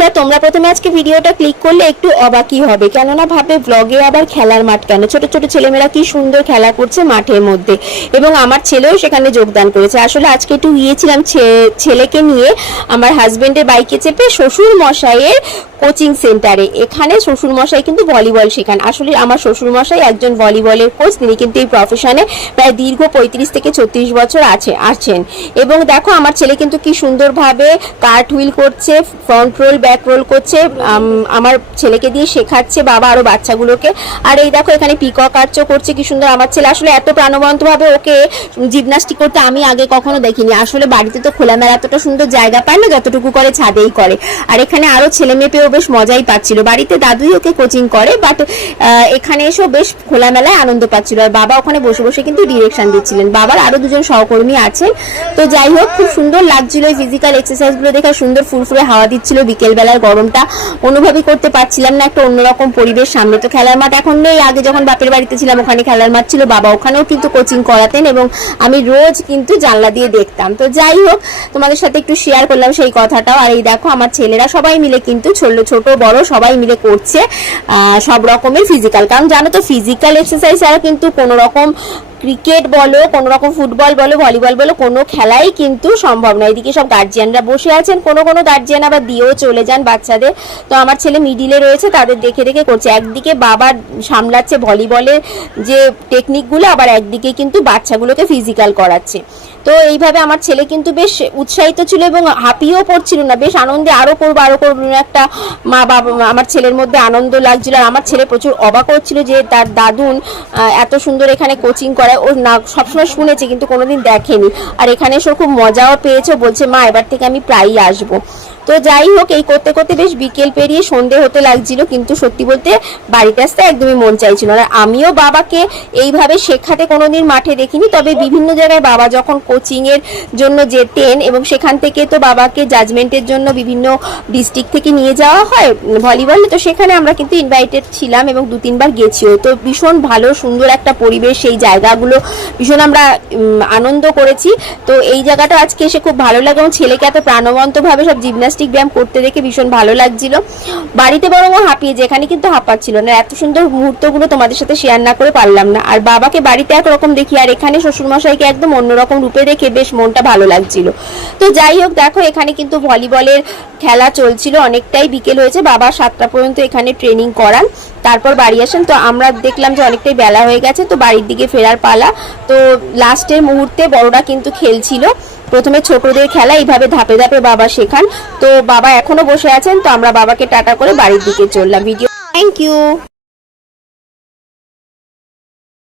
বন্ধুরা, তোমরা প্রথমে আজকে ভিডিওটা ক্লিক করলে একটু অবাকই হবে। কেননা ভাবে ব্লগে আবার খেলার মাঠ কেন? ছোট ছোট ছেলেমেয়েরা কি সুন্দর খেলা করছে মাঠের মধ্যে। এবং আমার ছেলেও সেখানে যোগদান করেছে। আসলে আজকে একটু গিয়েছিলাম ছেলেকে নিয়ে আমার হাজব্যান্ডের বাইকে চেপে শ্বশুর মশাইয়ের কোচিং সেন্টারে এখানে শ্বশুর মশাই কিন্তু ভলিবল শেখান। আসলে আমার শ্বশুর মশাই একজন ভলিবলের কোচ তিনি কিন্তু এই প্রফেশনে প্রায় দীর্ঘ পঁয়ত্রিশ থেকে ছত্রিশ বছর আছে, আছেন। এবং দেখো, আমার ছেলে কিন্তু কি সুন্দরভাবে কার্ট হুইল করছে ফ্রন্ট রোল ব্যাক রোল করছে আমার ছেলেকে দিয়ে শেখাচ্ছে, বাবা আরও বাচ্চাগুলোকে। আর এই দেখো, এখানে পিকক আর্চও করছে, কি সুন্দর। আমার ছেলে আসলে এত প্রাণবন্ত ভাবে ওকে জিমনাস্টিক করতে আমি আগে কখনো দেখিনি। আসলে বাড়িতে তো খোলামেলা এতটা সুন্দর জায়গা পায় না যতটুকু করে ছাদেই করে। আর এখানে আরও ছেলে মেয়ে পেয়েও বেশ মজাই পাচ্ছিল। বাড়িতে দাদুই ওকে কোচিং করে বাট এখানে এসেও বেশ খোলামেলায় আনন্দ পাচ্ছিল। আর বাবা ওখানে বসে বসে কিন্তু ডিরেকশন দিচ্ছিলেন। বাবার আরও দুজন সহকর্মী আছেন। তো যাই হোক, খুব সুন্দর লাগছিল এই ফিজিক্যাল এক্সারসাইজগুলো দেখে সুন্দর ফুরফুরে হাওয়া দিচ্ছিল বিকেল বেলার গরমটা অনুভবই করতে পারছিলাম না, একটা অন্যরকম পরিবেশ সামনে। তো খেলার মাঠ এখন নেই। আগে যখন বাপের বাড়িতে ছিলাম, ওখানে খেলার মাঠ ছিল। বাবা ওখানেও কিন্তু কোচিং করাতেন এবং আমি রোজ কিন্তু জানলা দিয়ে দেখতাম। তো যাই হোক, তোমাদের সাথে একটু শেয়ার করলাম সেই কথাটাও। আর এই দেখো, আমার ছেলেরা সবাই মিলে কিন্তু ছোট ছোট, বড় সবাই মিলে করছে সব রকমের ফিজিক্যাল কারণ জানো তো ফিজিক্যাল এক্সারসাইজ ছাড়া কিন্তু কোনো রকম ক্রিকেট বলো, কোনো রকম ফুটবল বলো ভলিবল বলো, কোনো খেলাই কিন্তু সম্ভব নয়। এদিকে সব গার্জিয়ানরা বসে আছেন, কোনো কোনো গার্জিয়ান আবার দিয়েও চলে যান বাচ্চাদের। তো আমার ছেলে মিডিলে রয়েছে, তাদের দেখে দেখে করছে। একদিকে বাবা সামলাচ্ছে ভলিবলের যে টেকনিকগুলো আবার একদিকে কিন্তু বাচ্চাগুলোকে ফিজিক্যাল করাচ্ছে। তো এইভাবে আমার ছেলে কিন্তু বেশ উৎসাহিত ছিল এবং হাঁপিয়েও পড়ছিল না, বেশ আনন্দে আরও করব, আরও করব একটা মা বাবা, আমার ছেলের মধ্যে আনন্দ লাগছিল। আর আমার ছেলে প্রচুর অবাক হচ্ছিল যে তার দাদুন এত সুন্দর এখানে কোচিং করায় ওর না, সবসময় শুনেছে কিন্তু কোনোদিন দেখেনি। আর এখানে এসে খুব মজাও পেয়েছে বলছে, মা, এবার থেকে আমি প্রায়ই আসব। তো যাই হোক, এই করতে করতে বেশ বিকেল পেরিয়ে সন্ধে হতে লাগছিল, কিন্তু সত্যি বলতে বাড়িতে আসতে একদমই মন চাইছিল আর আমিও বাবাকে এইভাবে শেখাতে কোনোদিন মাঠে দেখিনি, তবে বিভিন্ন জায়গায় বাবা যখন কোচিং এর জন্য যেতেন এবং সেখান থেকে তো বাবাকে জাজমেন্টের জন্য বিভিন্ন ডিস্ট্রিক্ট থেকে নিয়ে যাওয়া হয় ভলিবলে তো সেখানে আমরা কিন্তু ইনভাইটেড ছিলাম এবং দু তিনবার গেছিও তো ভীষণ ভালো, সুন্দর একটা পরিবেশ সেই জায়গাগুলো, ভীষণ আমরা আনন্দ করেছি। তো এই জায়গাটা আজকে এসে খুব ভালো লাগে এবং ছেলেকে এত প্রাণবন্ত ভাবে সব জিমনাস্টিক ব্যায়াম করতে দেখে ভীষণ ভালো লাগছিল। বাড়িতে বরং ও হাঁপিয়ে যেখানে কিন্তু হাঁপাচ্ছিল না। এত সুন্দর মুহূর্তগুলো তোমাদের সাথে শেয়ার না করে পারলাম না। আর বাবাকে বাড়িতে একরকম দেখি, আর এখানে শ্বশুরমশাইকে একদম অন্যরকম রূপে দেখে বেশ মনটা ভালো লাগছিল। তো যাই হোক, দেখো, এখানে কিন্তু ভলিবলের খেলা চলছিল। অনেকটাই বিকেল হয়েছে, বাবা সাতটা পর্যন্ত এখানে ট্রেনিং করান। তারপর বাড়ি আসেন। তো আমরা দেখলাম যে, অনেকটাই বেলা হয়ে গেছে। তো বাড়ির দিকে ফেরার পালা। তো লাস্টের মুহূর্তে বড়রা কিন্তু খেলছিল। প্রথমে ছোটদের খেলা, এইভাবে ধাপে ধাপে বাবা শেখান। তো বাবা এখনও বসে আছেন, তো আমরা বাবাকে টাটা করে বাড়ির দিকে চললাম। Video thank you